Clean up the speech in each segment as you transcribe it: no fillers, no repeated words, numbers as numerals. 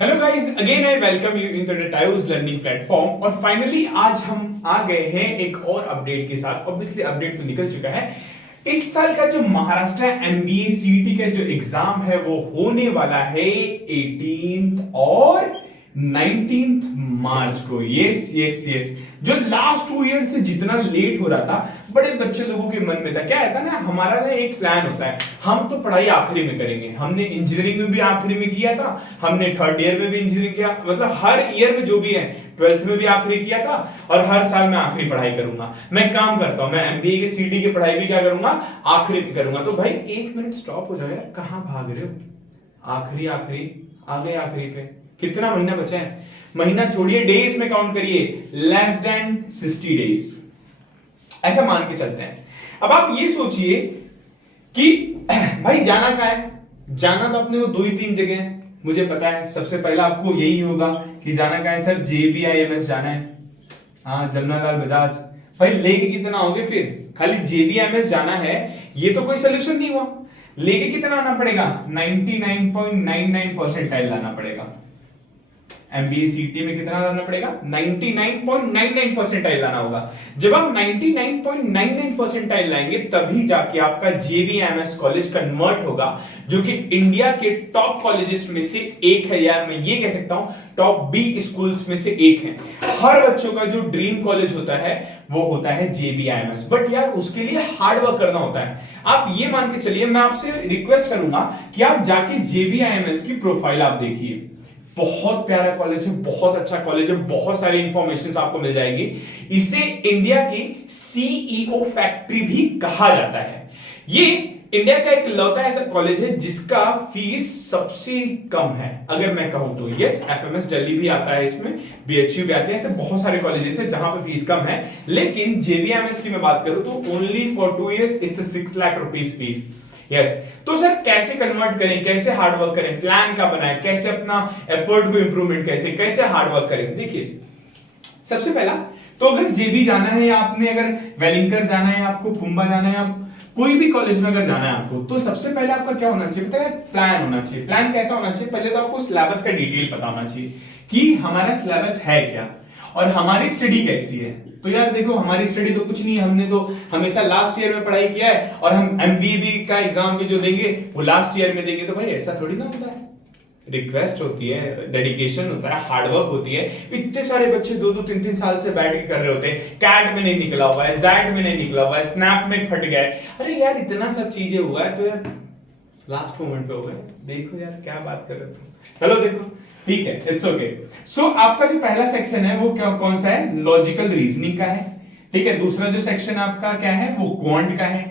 Hello guys, again I welcome you in the times learning platform. और finally आज हम आ गए हैं एक और अपडेट के साथ। ऑब्वियसली अपडेट तो निकल चुका है। इस साल का जो महाराष्ट्र एमबीए सीईटी का जो एग्जाम है वो होने वाला है 18 और 19 मार्च को। यस यस यस, जो लास्ट 2 ईयर से जितना लेट हो रहा था, बड़े बच्चे लोगों के मन में था। क्या है ना, हमारा ना एक प्लान होता है, हम तो पढ़ाई आखिरी में करेंगे। हमने इंजीनियरिंग में भी आखिरी में किया था, हमने थर्ड ईयर में भी इंजीनियरिंग किया, मतलब हर ईयर में जो भी है, 12th में भी आखिरी किया था। और हर साल मैं आखिरी पढ़ाई करूंगा। मैं काम करता हूं, मैं एमबीए के सीडी की पढ़ाई भी क्या करूंगा, आखिरी में करूंगा। तो भाई 1 मिनट स्टॉप हो जाओ यार, कहां भाग रहे हो? आखिरी आखिरी आ गए आखिरी पे। कितना महीना बचा है? महीना छोड़िए, डेज में काउंट करिए, लेस देन 60 डेज ऐसा मान के चलते हैं। अब आप ये सोचिए कि भाई जाना कहां है? जाना तो अपने को 2 ही 3 जगह है। मुझे पता है सबसे पहला आपको यही होगा कि जाना कहां है सर? जेबीआईएमएस जाना है। हाँ, जमुना लाल बजाज। भाई लेके कितना आओगे फिर? खाली जेबीआईएमएस जाना है ये तो कोई सोल्यूशन नहीं हुआ। लेके कितना आना पड़ेगा? 99.99 परसेंटाइल लाना पड़ेगा। एमबीए सीटी में कितना लाना पड़ेगा? 99.99 परसेंटाइल लाना होगा। जब आप 99.99 परसेंटाइल लाएंगे तभी जाके आपका जेबीएमएस कॉलेज कन्वर्ट होगा, जो कि इंडिया के टॉप कॉलेजेस में से एक है, या मैं ये कह सकता हूं टॉप बी स्कूल्स में से एक है। हर बच्चों का जो ड्रीम कॉलेज होता है वो होता है जेबीएमएस। बट यार उसके लिए हार्ड वर्क करना होता है। आप ये मान के चलिए, मैं आपसे रिक्वेस्ट करूंगा कि आप जाके जेबीएमएस की प्रोफाइल आप देखिए। बहुत प्यारा कॉलेज है, बहुत अच्छा कॉलेज है, बहुत सारी इंफॉर्मेशन आपको मिल जाएगी। इसे इंडिया की सीईओ फैक्ट्री भी कहा जाता है। ये इंडिया का एक लौता ऐसा कॉलेज है जिसका फीस सबसे कम है, अगर मैं कहूं तो। यस, एफएमएस दिल्ली भी आता है, इसमें बीएचयू भी आते हैं, ऐसे बहुत सारे कॉलेजेस हैं जहां पे फीस कम है। लेकिन जेबीएमएस की मैं बात करूं तो only for 2 years it's 6 lakh rupees fees. Yes, तो सर कैसे कन्वर्ट करें, कैसे हार्ड वर्क करें, प्लान का बनाएं, कैसे अपना एफर्ट को इंप्रूवमेंट, कैसे हार्ड वर्क करें? देखिए, सबसे पहला तो अगर जेबी जाना है, या आपने अगर वेलिंगकर जाना है, आपको पुंबा जाना है, आप कोई भी कॉलेज में अगर जाना है आपको, तो सबसे पहले आपका क्या होना चाहिए पता है? प्लान होना चाहिए। प्लान कैसा होना चाहिए? पहले तो आपको सिलेबस का डिटेल पता होना चाहिए कि हमारा सिलेबस है क्या और हमारी स्टडी कैसी है। तो यार देखो, हमारी स्टडी तो कुछ नहीं है, हमने तो हमेशा लास्ट ईयर में पढ़ाई किया है, और हम एमबीए का एग्जाम भी जो देंगे वो लास्ट ईयर में देंगे। तो भाई ऐसा थोड़ी ना होता है। रिक्वेस्ट होती है, डेडिकेशन होता है, हार्डवर्क होती है। इतने सारे बच्चे 2-2 3-3 साल से बैठ के कर रहे होते हैं। कैट में नहीं निकला हुआ है, जैट में नहीं निकला हुआ है, स्नैप में फट गया है। अरे यार इतना सब चीजें हुआ है, तो यार लास्ट मोमेंट पे हो गए। देखो यार क्या बात कर रहे हो तुम। चलो देखो, ठीक है, इट्स ओके। सो आपका जो पहला सेक्शन है वो क्या, कौन सा है? लॉजिकल रीजनिंग का है। ठीक है, दूसरा जो सेक्शन आपका क्या है वो क्वांट का है।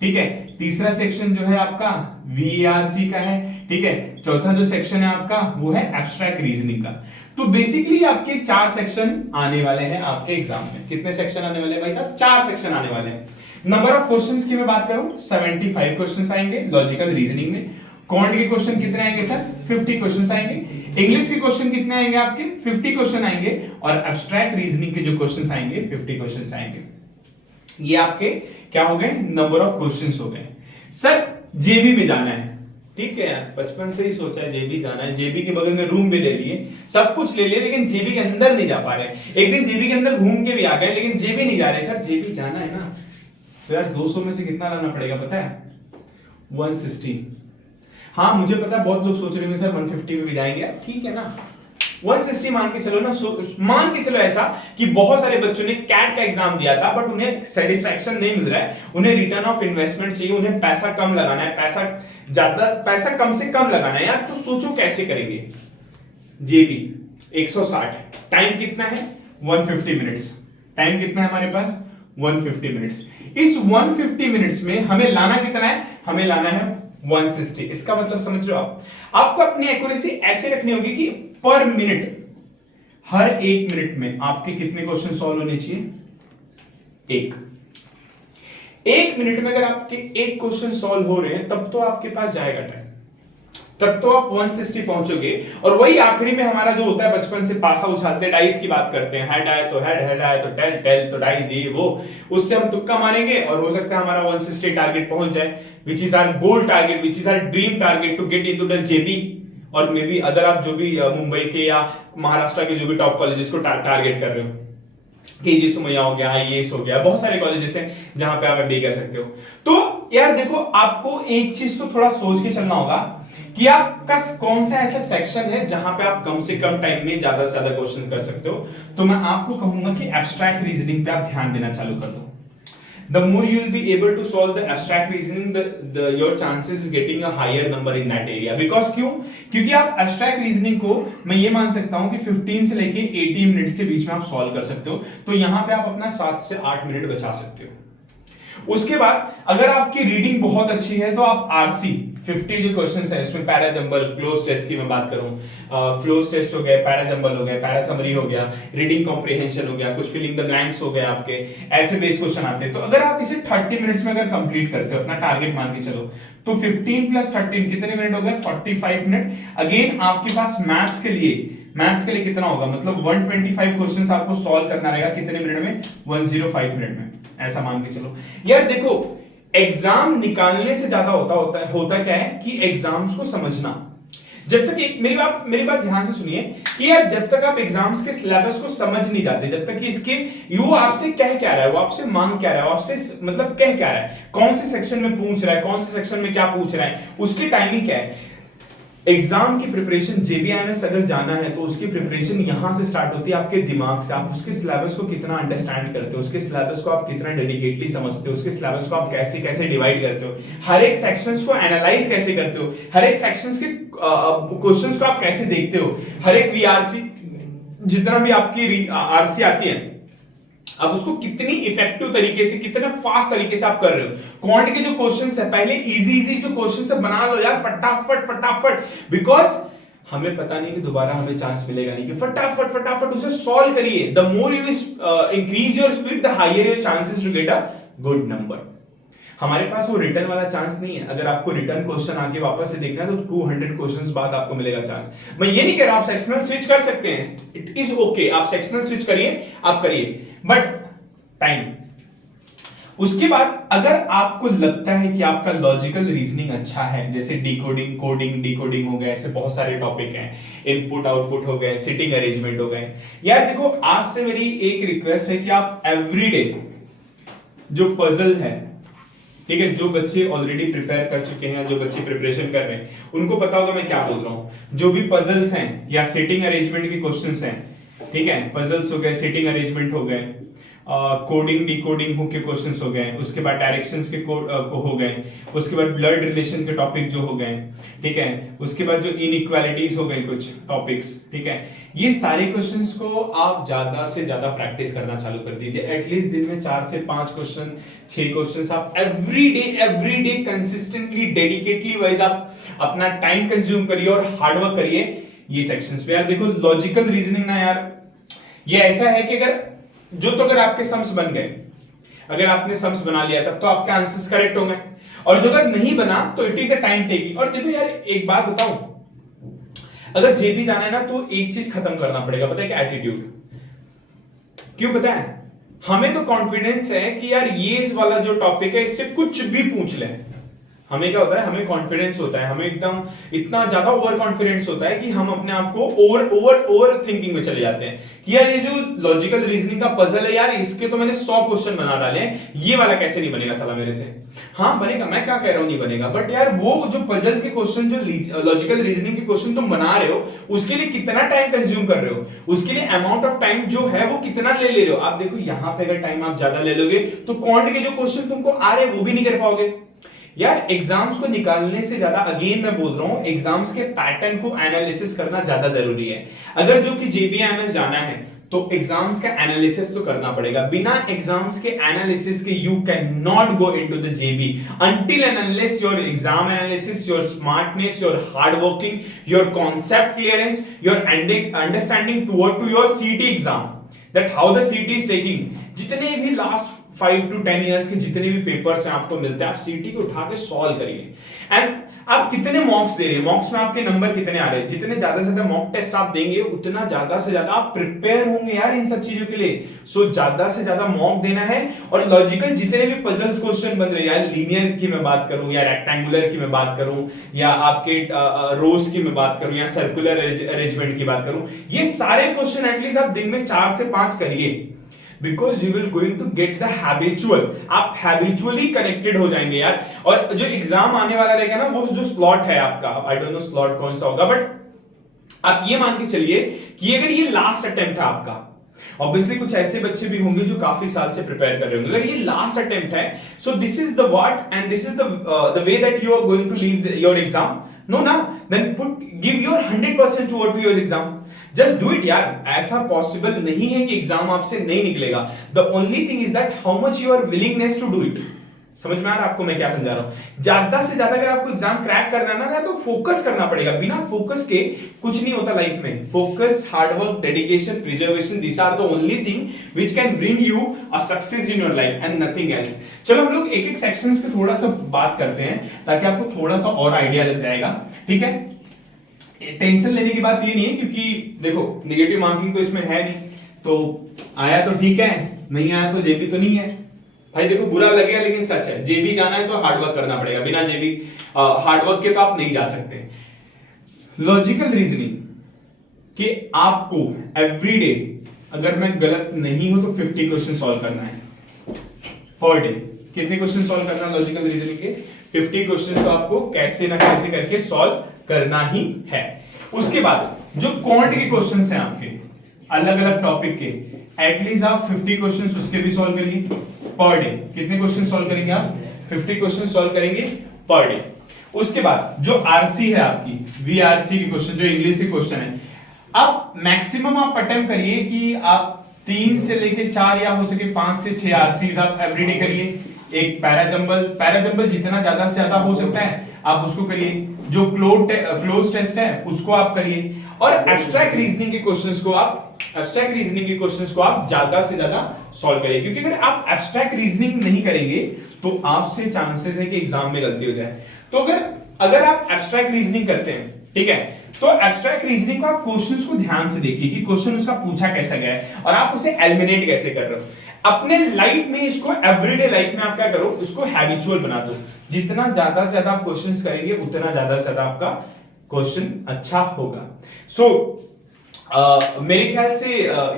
ठीक है, तीसरा सेक्शन जो है आपका वीआरसी का है। ठीक है, चौथा जो सेक्शन है आपका वो है एब्स्ट्रैक्ट रीजनिंग का। तो बेसिकली आपके 4 सेक्शन आने वाले हैं आपके एग्जाम में। कितने सेक्शन आने वाले हैं भाई साहब? 4 सेक्शन आने वाले हैं। नंबर ऑफ क्वेश्चंस की मैं बात करूं, 75 क्वेश्चंस आएंगे लॉजिकल रीजनिंग में। क्वांट के क्वेश्चन कितने आएंगे सर? 50 क्वेश्चंस आएंगे। इंग्लिश के क्वेश्चन कितने आएंगे आपके? 50 क्वेश्चन आएंगे। और एब्स्ट्रैक्ट रीजनिंग के जो क्वेश्चंस आएंगे 50 क्वेश्चंस आएंगे। ये आपके क्या हो गए? नंबर ऑफ क्वेश्चंस हो गए। सर जेबी में जाना है, ठीक है यार, बचपन से ही सोचा है जेबी जाना है। जेबी के बगल में रूम भी ले लिए, सब कुछ ले लिए, लेकिन जेबी के अंदर नहीं जा पा रहे। एक दिन जेबी के अंदर घूम के भी आ गए, लेकिन जेबी नहीं जा रहे। सर जेबी जाना है ना, तो यार 200 में से कितना लाना पड़ेगा पता है? 160। हाँ मुझे पता है, बहुत लोग सोच रहे हैं सर 150 में भी जाएंगे। ठीक है ना, 160 मान के चलो ना। मान के चलो ऐसा कि बहुत सारे बच्चों ने कैट का एग्जाम दिया था, बट उन्हें सेटिस्फैक्शन नहीं मिल रहा है, उन्हें रिटर्न ऑफ इन्वेस्टमेंट चाहिए, उन्हें पैसा कम लगाना है, पैसा कम से कम लगाना है यार। तो सोचो कैसे करेंगे? जेबी 160, टाइम कितना है? 150 मिनट्स। टाइम कितना है हमारे पास? 150 मिनट्स। इस 150 मिनट्स में हमें लाना कितना है? हमें लाना है 160। इसका मतलब समझ रहे हो आप? आपको अपनी एक्यूरेसी ऐसे रखनी होगी कि पर मिनट, हर 1 मिनट में आपके कितने क्वेश्चन सॉल्व होने चाहिए? 1 मिनट में अगर आपके 1 क्वेश्चन सॉल्व हो रहे हैं तब तो आपके पास जाएगा टाइम, तब तो आप 160 पहुंचोगे। और वही आखिरी में हमारा जो होता है, बचपन से पासा उछालते हैं, डाइस की बात करते हैं, हेड आए तो हेड, हेड आए तो टेल, टेल तो डाइस, ये वो, उससे हम तुक्का मारेंगे और हो सकता है हमारा 160 टारगेट पहुंच जाए, which is our goal target, which is our dream target to get into the JB. और मे बी अदर आप जो भी मुंबई के या महाराष्ट्र के जो भी टॉप कॉलेजेस को टारगेट कर रहे हो, केजी सुमैया हो गया, आईएएस हो गया, बहुत सारे कॉलेजेस हैं जहां पे आप एमबीए कर सकते हो। तो यार देखो, आपको एक चीज तो थोड़ा सोच के चलना होगा कि आपका कौन सा ऐसा सेक्शन है जहां पे आप कम से कम टाइम में ज्यादा से ज्यादा क्वेश्चन कर सकते हो। तो मैं आपको कहूंगा कि एब्स्ट्रैक्ट रीजनिंग पे आप ध्यान देना चालू कर दो। The more you will be able to solve the abstract reasoning, your chances is getting a higher number in that area. Because क्यों? क्योंकि आप abstract reasoning को मैं ये मान सकता हूं कि 15 से लेके 80 मिनट के बीच में आप सॉल्व कर सकते हो। तो यहां पे आप अपना 7 से 8 मिनट बचा सकते हो। उसके बाद अगर आपकी रीडिंग बहुत अच्छी है तो आप आरसी 50 जो क्वेश्चंस है इसमें पैरा जंबल, क्लोज टेस्ट की मैं बात करूं, क्लोज टेस्ट हो गया, पैरा जंबल हो गया, पैरा समरी हो गया, रीडिंग कॉम्प्रिहेंशन हो गया, कुछ फिलिंग द ब्लैंक्स हो गए, आपके ऐसे बेस क्वेश्चन आते हैं। तो अगर आप इसे 30 मिनट्स में अगर कंप्लीट करते हो, अपना टारगेट मान के चलो, तो 15 प्लस 13 कितने मिनट हो गए? 45 मिनट। अगेन आपके पास मैथ्स के लिए कितना होगा? मतलब 125 क्वेश्चंस आपको सॉल्व करना रहेगा कितने मिनट में? 105 मिनट में, ऐसा मान के चलो। यार देखो, एग्जाम निकालने से ज्यादा होता क्या है कि एग्जाम्स को समझना। जब तक मेरी बात ध्यान से सुनिए कि यार जब तक आप एग्जाम्स के सिलेबस को समझ नहीं जाते, जब तक कि इसके वो आपसे कह क्या रहा है, वो आपसे मांग क्या रहा है, वो आपसे मतलब कह क्या रहा है, कौन से सेक्शन में पूछ रहा है, कौन से सेक्शन में क्या पूछ रहा है, उसकी टाइमिंग क्या है। एग्जाम की प्रिपरेशन जेबीएमएस अगर जाना है तो उसकी प्रिपरेशन यहां से स्टार्ट होती है आपके दिमाग से। आप उसके सिलेबस को कितना अंडरस्टैंड करते हो, उसके सिलेबस को आप कितना डेडिकेटली समझते हो, उसके सिलेबस को आप कैसे कैसे डिवाइड करते हो, हर एक सेक्शंस को एनालाइज कैसे करते हो, हर एक सेक्शंस के क्वेश्चंस को आप कैसे देखते हो, हर एक वीआरसी जितना भी आपकी आरसी आती है अब उसको कितनी इफेक्टिव तरीके से, कितने फास्ट तरीके से आप कर रहे हो। क्वांट के जो क्वेश्चंस है पहले इजी जो क्वेश्चंस है बना लो यार फटाफट, बिकॉज हमें पता नहीं कि दोबारा हमें चांस मिलेगा नहीं, कि फटाफट उसे सॉल्व करिए। The more you increase your speed the higher your chances to get a good number. हमारे पास वो रिटर्न वाला चांस नहीं है। अगर आपको रिटर्न क्वेश्चन आके वापस से देखना है तो 200 क्वेश्चंस बाद आपको मिलेगा चांस। मैं ये नहीं कह रहा आप सेक्शनल स्विच कर सकते हैं, इट इज ओके, आप सेक्शनल स्विच करिए, आप करिए, बट टाइम। उसके बाद अगर आपको लगता है कि आपका लॉजिकल रीजनिंग अच्छा है, जैसे डिकोडिंग, कोडिंग, डिकोडिंग हो गए, ऐसे बहुत सारे टॉपिक हैं, इनपुट आउटपुट हो गए, सिटिंग अरेंजमेंट हो गए। यार देखो, आज से मेरी एक रिक्वेस्ट है कि आप एवरीडे जो पजल है, ठीक है, जो बच्चे ऑलरेडी प्रिपेयर कर चुके हैं, जो बच्चे प्रिपरेशन कर रहे हैं, उनको पता होगा मैं क्या बोल रहा हूं। जो भी पजल्स हैं या सिटिंग अरेंजमेंट के क्वेश्चंस हैं, ठीक है, पजल्स हो गए, सिटिंग अरेंजमेंट हो गए, कोडिंग डिकोडिंग के क्वेश्चंस हो गए, उसके बाद डायरेक्शंस के हो गए, उसके बाद ब्लड रिलेशन के टॉपिक जो हो गए, ठीक है, उसके बाद जो इनइक्वालिटीज हो गए कुछ टॉपिक्स, ठीक है, ये सारे क्वेश्चंस को आप ज्यादा से ज्यादा प्रैक्टिस करना चालू कर दीजिए। एटलीस्ट दिन में 4 से 5 क्वेश्चन, 6 क्वेश्चंस आप एवरीडे कंसिस्टेंटली डेडिकेटली वाइज आप अपना टाइम कंज्यूम करिए और हार्डवर्क करिए ये सेक्शंस पे। यार देखो, लॉजिकल रीजनिंग ना यार, ये ऐसा है कि अगर आपके सम्स बन गए, अगर आपने सम्स बना लिया तब तो आपके आंसर्स करेक्ट होंगे, और जो अगर नहीं बना तो it is a time taking. और देखो यार, एक बात बताऊं, अगर जेबी जाना है ना तो एक चीज खत्म करना पड़ेगा, पता है क्या? एटीट्यूड। क्यों पता है? हमें तो कॉन्फिडेंस है कि यार ये वाला जो टॉपिक है इससे कुछ भी पूछ ले। हमें क्या होता है? हमें कॉन्फिडेंस होता है, हमें एकदम इतना ज्यादा ओवर कॉन्फिडेंस होता है कि हम अपने आप को ओवर थिंकिंग में चले जाते हैं कि यार ये जो लॉजिकल रीजनिंग का पजल है यार, इसके तो मैंने 100 क्वेश्चन बना डाले हैं, ये वाला कैसे नहीं बनेगा साला मेरे से। हाँ बनेगा, मैं क्या कह रहा हूं नहीं बनेगा, बट यार वो जो पजल के क्वेश्चन, जो लॉजिकल रीजनिंग के क्वेश्चन तुम बना रहे हो, उसके लिए कितना टाइम कंज्यूम कर रहे हो, उसके लिए अमाउंट ऑफ टाइम जो है वो कितना ले रहे हो। आप देखो, यहां पे अगर टाइम आप ज्यादा ले लोगे तो क्वांट के जो क्वेश्चन तुमको आ रहे हैं वो भी नहीं कर पाओगे। यार एग्जाम्स को निकालने से ज्यादा, अगेन मैं बोल रहा हूं, एग्जाम्स के पैटर्न को एनालिसिस करना ज्यादा जरूरी है। अगर जो कि जेबीएमएस जाना है तो एग्जाम्स का एनालिसिस तो करना पड़ेगा। बिना एग्जाम्स के एनालिसिस के you can not go into the JB until and unless your exam analysis, your smartness, your hard working, your concept clearance, your understanding toward to your CT exam, that how the CT is taking. जितने भी last 5 to 10 years के जितने भी papers हैं आपको मिलते हैं, आप सीटी को उठा के सॉल्व करिए। एंड आप कितने मॉक्स दे रहे हैं, मॉक्स में आपके नंबर कितने आ रहे हैं। जितने ज्यादा से ज्यादा मॉक टेस्ट आप देंगे उतना ज्यादा से ज्यादा आप प्रिपेयर होंगे यार इन सब चीजों के लिए। सो ज्यादा से ज्यादा मॉक देना है। और लॉजिकल जितने भी पजल्स क्वेश्चन बन रहे हैं, यार लीनियर की मैं बात करूं या रेक्टेंगुलर की मैं बात करूं या आपके रोज की मैं बात करूं या सर्कुलर अरेंजमेंट की बात करूं, ये सारे क्वेश्चन एटलीस्ट आप दिन में 4 से 5 करिए। Because you will going to get the habitual, आप हैबिचुअली कनेक्टेड हो जाएंगे यार। और जो एग्जाम आने वाला रहेगा ना, वो जो स्लॉट है आपका, आई डोंट नो स्लॉट कौन सा होगा, बट आप ये मान के चलिए कि अगर ये लास्ट अटेम्प्ट है आपका, ऑब्वियसली कुछ ऐसे बच्चे भी होंगे जो काफी साल से प्रिपेयर कर रहे होंगे, अगर ये लास्ट अटेम्प्ट है, so this is the what and this is the way that you are going to leave your exam, no ना, then put give your 100% toward your exam, just do it यार। ऐसा possible नहीं है कि exam आपसे नहीं निकलेगा। The only thing is that how much your willingness to do it. समझ में आ रहा है आपको मैं क्या समझा रहा हूं। ज्यादा से ज्यादा अगर आपको एग्जाम क्रैक करना है ना, तो फोकस करना पड़ेगा। बिना फोकस के कुछ नहीं होता लाइफ में। Focus, hard work, dedication, preservation, this are the only thing which can bring you a success in your life and nothing else. चलो हम लोग एक एक सेक्शंस पे थोड़ा सा बात करते हैं ताकि आपको थोड़ा सा और आइडिया लग जाएगा, ठीक है। टेंशन लेने की बात ये नहीं है, क्योंकि देखो नेगेटिव मार्किंग तो इसमें है नहीं, तो आया तो ठीक है, नहीं आया तो जेबी तो नहीं है भाई। देखो बुरा लगेगा लेकिन सच है, जेबी जाना है तो हार्डवर्क करना पड़ेगा, बिना जेबी हार्डवर्क के तो आप नहीं जा सकते। लॉजिकल रीजनिंग कि आपको एवरीडे, अगर मैं गलत नहीं हूं तो 50 क्वेश्चन सॉल्व करना है पर डे। कितने क्वेश्चन सॉल्व करना है लॉजिकल रीजनिंग के? 50 क्वेश्चन को आपको कैसे ना कैसे करके सॉल्व करना ही है। उसके बाद जो क्वांट के क्वेश्चंस हैं आपके अलग अलग टॉपिक के, एटलीस्ट आप 50 क्वेश्चंस उसके भी सॉल्व करिए पर डे। कितने क्वेश्चन सॉल्व करेंगे आप? 50 क्वेश्चन सॉल्व करेंगे पर डे। उसके बाद जो आरसी है आपकी, वीआरसी के क्वेश्चन, जो इंग्लिश के क्वेश्चन है, अब मैक्सिमम आप अटेम्प्ट करिए कि आप 3 से लेके 4 या हो सके 5 से 6 आरसीज आप एवरीडे करिए। एक पैराजंबल जितना ज्यादा से ज्यादा हो सकता है आप उसको करिए। जो क्लोज टेस्ट है उसको आप करिए। और एब्स्ट्रैक्ट रीजनिंग के क्वेश्चंस को आप ज्यादा से ज्यादा सॉल्व करिए, क्योंकि अगर आप एब्स्ट्रैक्ट रीजनिंग नहीं करेंगे तो आपसे चांसेस है कि एग्जाम में गलती हो जाए। तो अगर आप एब्स्ट्रैक्ट रीजनिंग करते हैं, ठीक है, तो एब्स्ट्रैक्ट रीजनिंग को आप क्वेश्चंस को ध्यान से देखिए कि क्वेश्चन उसका पूछा कैसा गया है और आप उसे एलिमिनेट कैसे कर रहे हो। अपने लाइफ में इसको, एवरीडे लाइफ में आप क्या करो, इसको हैबिचुअल बना दो। जितना ज्यादा से ज्यादा आप क्वेश्चंस करेंगे उतना ज्यादा से ज्यादा आपका क्वेश्चन अच्छा होगा। मेरे ख्याल से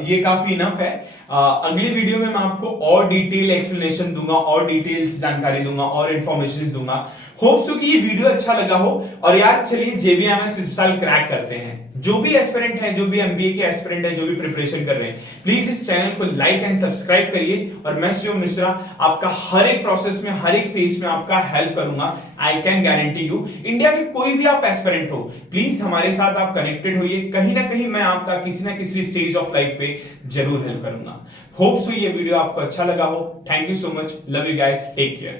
ये काफी इनफ है। अगली वीडियो में मैं आपको और डिटेल एक्सप्लेनेशन दूंगा, और डिटेल्स जानकारी दूंगा, और इंफॉर्मेशन दूंगा। होप सो कि ये वीडियो अच्छा लगा हो। और यार चलिए जेबीएमएस इस साल क्रैक करते हैं। जो भी एस्पिरेंट है, जो भी एमबीए के एस्पिरेंट है, जो भी प्रिपरेशन कर रहे हैं, प्लीज इस चैनल को लाइक एंड सब्सक्राइब करिए। और मैं शिवम मिश्रा आपका हर एक प्रोसेस में, हर एक फेज में आपका हेल्प करूंगा। I can guarantee you. India के कोई भी आप एस्पिरेंट हो, प्लीज हमारे साथ आप कनेक्टेड होइए। कहीं ना कहीं मैं आपका किसी ना किसी स्टेज ऑफ लाइफ पे जरूर हेल्प करूंगा। होप सो ये वीडियो आपको अच्छा लगा हो। Thank you so much, love you guys, take care.